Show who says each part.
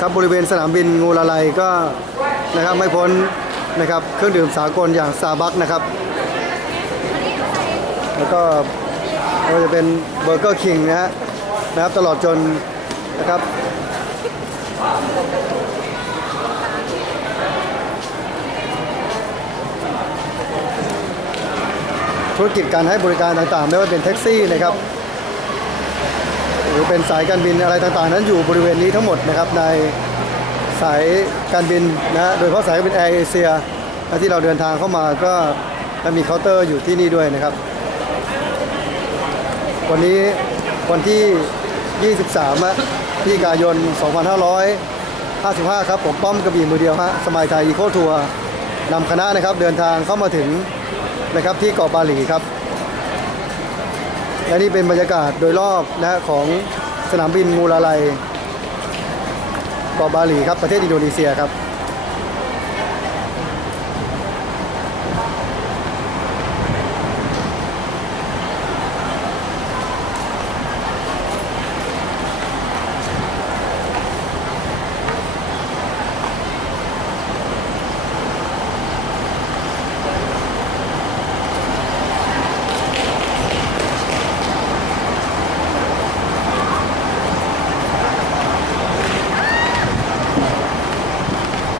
Speaker 1: ครับบริเวณสนามบินงูละไลก็นะครับไม่พ้นนะครับเครื่องดื่มสากลอย่างซาบักนะครับแล้วก็ไม่ว่าจะเป็นเบอร์เกอร์คิงนะฮะนะครับตลอดจนนะครับธุรกิจการให้บริการต่างๆ ไม่ว่าเป็นแท็กซี่นะครับ เป็นสายการบินอะไรต่างๆ นั้นอยู่บริเวณนี้ทั้งหมดนะครับในสายการบินนะโดยเฉพาะสายการบินแอร์เอเชียที่เราเดินทางเข้ามาก็มีเคาน์เตอร์อยู่ที่นี่ด้วยนะครับ วันนี้วันที่ 23พฤศจิกายน 2555 ครับ ผมป้อมกระบี่มือเดียวฮะสมัยไทยอีโคทัวร์นำคณะนะครับเดินทางเข้ามาถึงนะครับที่เกาะบาหลีครับและนี่เป็นบรรยากาศโดยรอบนะของ สนามบินมูลาไลเกาะบาหลีครับประเทศอินโดนีเซียครับ